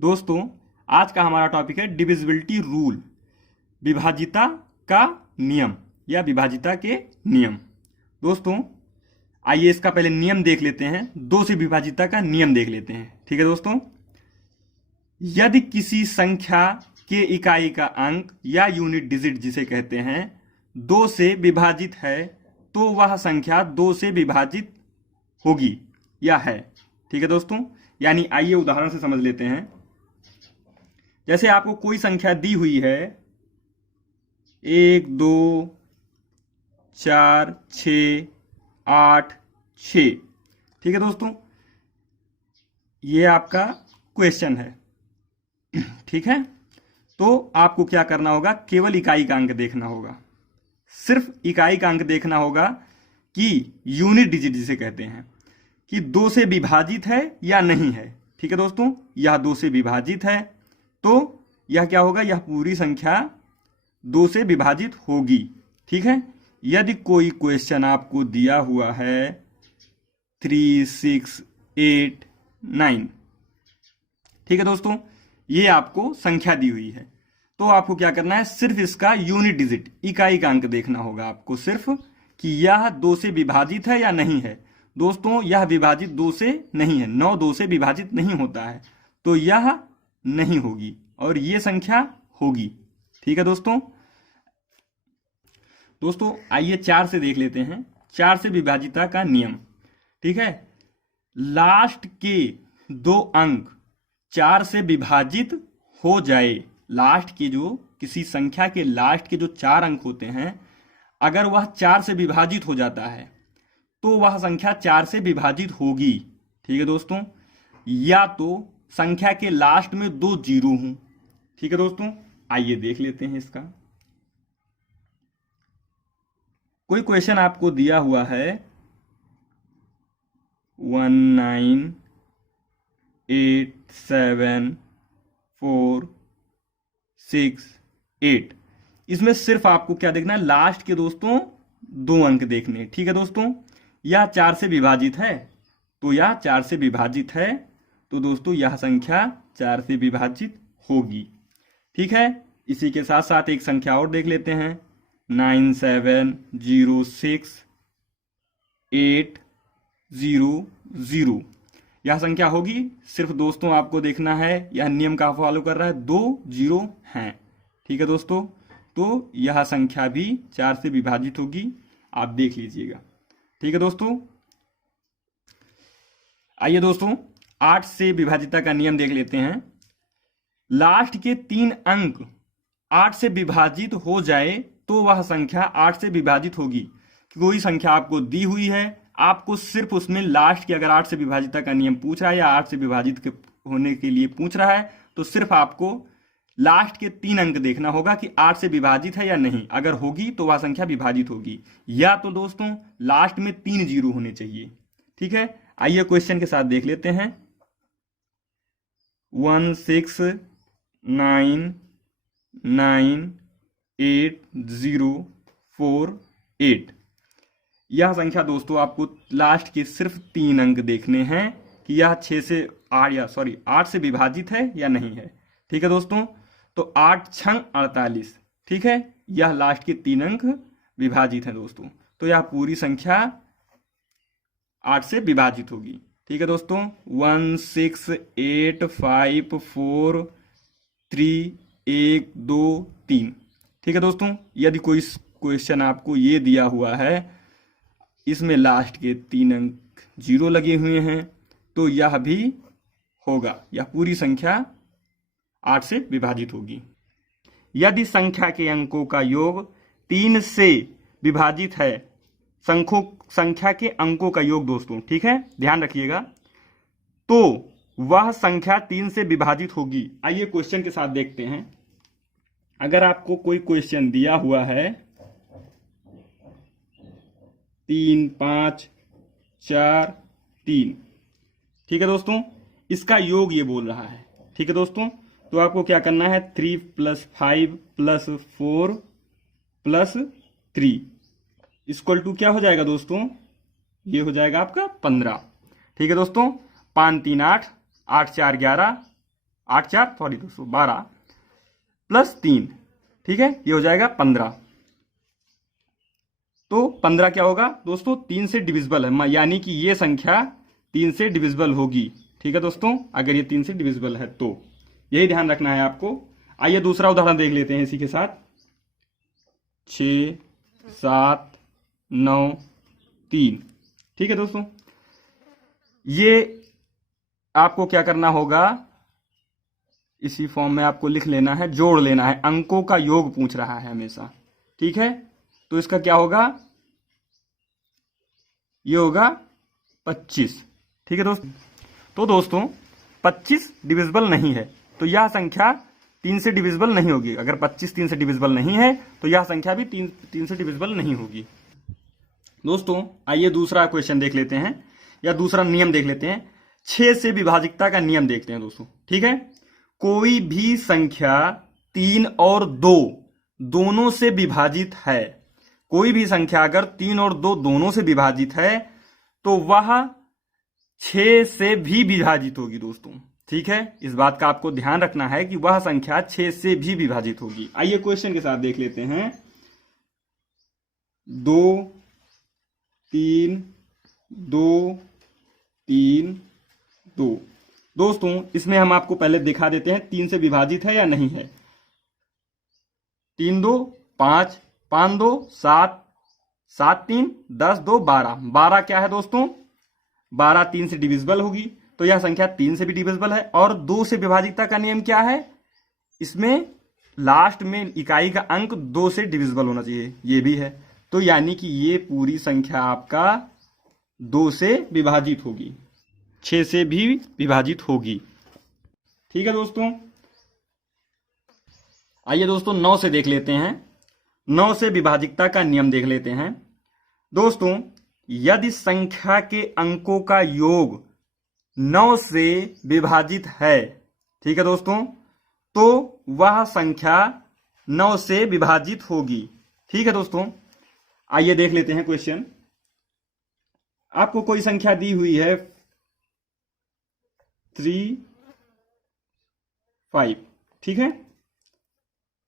दोस्तों, आज का हमारा टॉपिक है डिविजिबिलिटी रूल, विभाजिता का नियम या विभाजिता के नियम। दोस्तों, आइए इसका पहले नियम देख लेते हैं। दो से विभाजिता का नियम देख लेते हैं। ठीक है दोस्तों, यदि किसी संख्या के इकाई का अंक या यूनिट डिजिट जिसे कहते हैं 2 से विभाजित है तो वह संख्या 2 से विभाजित होगी या है। ठीक है दोस्तों, यानी आइए उदाहरण से समझ लेते हैं। जैसे आपको कोई संख्या दी हुई है 1 2 4 6 8 6। ठीक है दोस्तों, ये आपका क्वेश्चन है। ठीक है, तो आपको क्या करना होगा, केवल इकाई का अंक देखना होगा। सिर्फ इकाई का अंक देखना होगा कि यूनिट डिजिट जिसे कहते हैं कि 2 से विभाजित है या नहीं है। ठीक है दोस्तों, यह 2 से विभाजित है तो यह क्या होगा, यह पूरी संख्या 2 से विभाजित होगी। ठीक है, यदि कोई क्वेश्चन आपको दिया हुआ है 3 6 8 9, ठीक है दोस्तों, ये आपको संख्या दी हुई है तो आपको क्या करना है, सिर्फ इसका यूनिट डिजिट इकाई का अंक देखना होगा आपको, सिर्फ कि यह 2 से विभाजित है या नहीं है। दोस्तों, यह विभाजित 2 से नहीं है, 9 2 से विभाजित नहीं होता है तो यह नहीं होगी और ये संख्या होगी। ठीक है दोस्तों, आइए 4 से देख लेते हैं, 4 से विभाजिता का नियम। ठीक है, लास्ट के 2 अंक 4 से विभाजित हो जाए, लास्ट के जो किसी संख्या के लास्ट के जो 4 अंक होते हैं, अगर वह 4 से विभाजित हो जाता है तो वह संख्या 4 से विभाजित होगी। ठीक है दोस्तों, या तो संख्या के लास्ट में 2 जीरो हों। ठीक है दोस्तों, आइए देख लेते हैं इसका। कोई क्वेश्चन आपको दिया हुआ है 1 9 8 7 4 6 8। इसमें सिर्फ आपको क्या देखना है, लास्ट के दोस्तों 2 अंक देखने। ठीक है दोस्तों, यह 4 से विभाजित है तो यह 4 से विभाजित है तो दोस्तों यह संख्या 4 से विभाजित होगी। ठीक है, इसी के साथ साथ एक संख्या और देख लेते हैं 9 7 0 6 8 0 0। यह संख्या होगी। सिर्फ दोस्तों आपको देखना है यह नियम का फॉलो कर रहा है, 2 जीरो हैं। ठीक है दोस्तों, तो यह संख्या भी 4 से विभाजित होगी, आप देख लीजिएगा। ठीक है दोस्तों, आइए दोस्तों 8 से विभाजिता का नियम देख लेते हैं। लास्ट के 3 अंक 8 से विभाजित हो जाए तो वह संख्या 8 से विभाजित होगी। कोई संख्या आपको दी हुई है, आपको सिर्फ उसमें लास्ट की अगर 8 से विभाजिता का नियम पूछ रहा है या 8 से विभाजित होने के लिए पूछ रहा है तो सिर्फ आपको लास्ट के 3 अंक देखना होगा कि 8 से विभाजित है या नहीं। अगर होगी तो वह संख्या विभाजित होगी, या तो दोस्तों लास्ट में 3 जीरो होने चाहिए। ठीक है, आइए क्वेश्चन के साथ देख लेते हैं 1 6 9 9 8 0 4 8। यह संख्या दोस्तों आपको लास्ट के सिर्फ 3 अंक देखने हैं कि यह 6 से 8 से विभाजित है या नहीं है। ठीक है दोस्तों, तो 8 6 48। ठीक है, यह लास्ट के 3 अंक विभाजित है दोस्तों, तो यह पूरी संख्या 8 से विभाजित होगी। ठीक है दोस्तों, 1 6 8 5 4 3 1 2 3। ठीक है दोस्तों, यदि कोई क्वेश्चन आपको ये दिया हुआ है इसमें लास्ट के 3 अंक जीरो लगे हुए हैं तो यह भी होगा, यह पूरी संख्या 8 से विभाजित होगी। यदि संख्या के अंकों का योग 3 से विभाजित है, संख्या के अंकों का योग दोस्तों, ठीक है ध्यान रखिएगा, तो वह संख्या 3 से विभाजित होगी। आइए क्वेश्चन के साथ देखते हैं। अगर आपको कोई क्वेश्चन दिया हुआ है 3 5 4 3, ठीक है दोस्तों, इसका योग ये बोल रहा है। ठीक है दोस्तों, तो आपको क्या करना है 3 + 5 + 4 + 3 = क्या हो जाएगा दोस्तों, ये हो जाएगा आपका 15। ठीक है दोस्तों, 5 3 8 8 4 11 8 4 सॉरी दोस्तों 12 प्लस 3, ठीक है, ये हो जाएगा 15। तो 15 क्या होगा दोस्तों, 3 से डिविजिबल है, यानी कि ये संख्या 3 से डिविजिबल होगी। ठीक है दोस्तों, अगर ये 3 से डिविजिबल है तो यही ध्यान रखना है आपको। आइए दूसरा उदाहरण देख लेते हैं इसी के साथ। 6 7 9 3, ठीक है दोस्तों, ये आपको क्या करना होगा, इसी फॉर्म में आपको लिख लेना है, जोड़ लेना है, अंकों का योग पूछ रहा है हमेशा। ठीक है, तो इसका क्या होगा, ये होगा 25। ठीक है दोस्तों, तो दोस्तों 25 डिविजिबल नहीं है, तो यह संख्या 3 से डिविजिबल नहीं होगी। अगर 25 3 से डिविजिबल नहीं है तो यह संख्या भी 3 से डिविजिबल नहीं होगी। दोस्तों आइए दूसरा क्वेश्चन देख लेते हैं, या दूसरा नियम देख लेते हैं। 6 से विभाजितता का नियम देखते हैं दोस्तों। ठीक है, कोई भी संख्या 3 और 2 दोनों से विभाजित है, कोई भी संख्या अगर 3 और 2 दोनों से विभाजित है तो वह 6 से भी विभाजित होगी दोस्तों। ठीक है, इस बात का आपको ध्यान रखना है कि वह संख्या 6 से भी विभाजित होगी। आइए क्वेश्चन के साथ देख लेते हैं। 2 3 2 3 2, दोस्तों इसमें हम आपको पहले दिखा देते हैं 3 से विभाजित है या नहीं है। 3 2 5, 5 2 7, 7 3 10 2 12, 12 क्या है दोस्तों, 12 3 से डिविजिबल होगी, तो यह संख्या 3 से भी डिविजिबल है। और 2 से विभाजितता का नियम क्या है, इसमें लास्ट में इकाई का अंक 2 से डिविजिबल होना चाहिए, ये भी है। तो यानी कि ये पूरी संख्या आपका 2 से विभाजित होगी, 6 से भी विभाजित होगी। ठीक है दोस्तों, आइए दोस्तों 9 से देख लेते हैं। 9 से विभाजितता का नियम देख लेते हैं। दोस्तों यदि संख्या के अंकों का योग 9 से विभाजित है, ठीक है दोस्तों, तो वह संख्या 9 से विभाजित होगी। ठीक है दोस्तों, आइए देख लेते हैं क्वेश्चन। आपको कोई संख्या दी हुई है 3 5, ठीक है,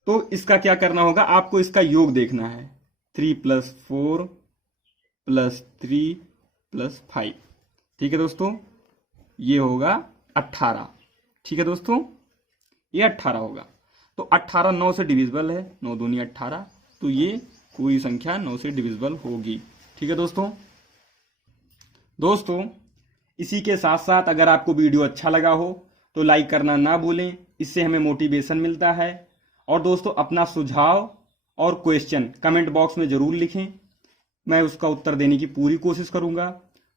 तो इसका क्या करना होगा, आपको इसका योग देखना है। 3 + 4 + 3 + 5, ठीक है दोस्तों, ये होगा 18। ठीक है दोस्तों, ये 18 होगा। तो 18 9 से डिविजिबल है, 9 दूनी 18, तो ये पूरी संख्या 9 से डिविजिबल होगी। ठीक है दोस्तों, इसी के साथ साथ अगर आपको वीडियो अच्छा लगा हो तो लाइक करना ना भूलें, इससे हमें मोटिवेशन मिलता है। और दोस्तों अपना सुझाव और क्वेश्चन कमेंट बॉक्स में जरूर लिखें, मैं उसका उत्तर देने की पूरी कोशिश करूंगा।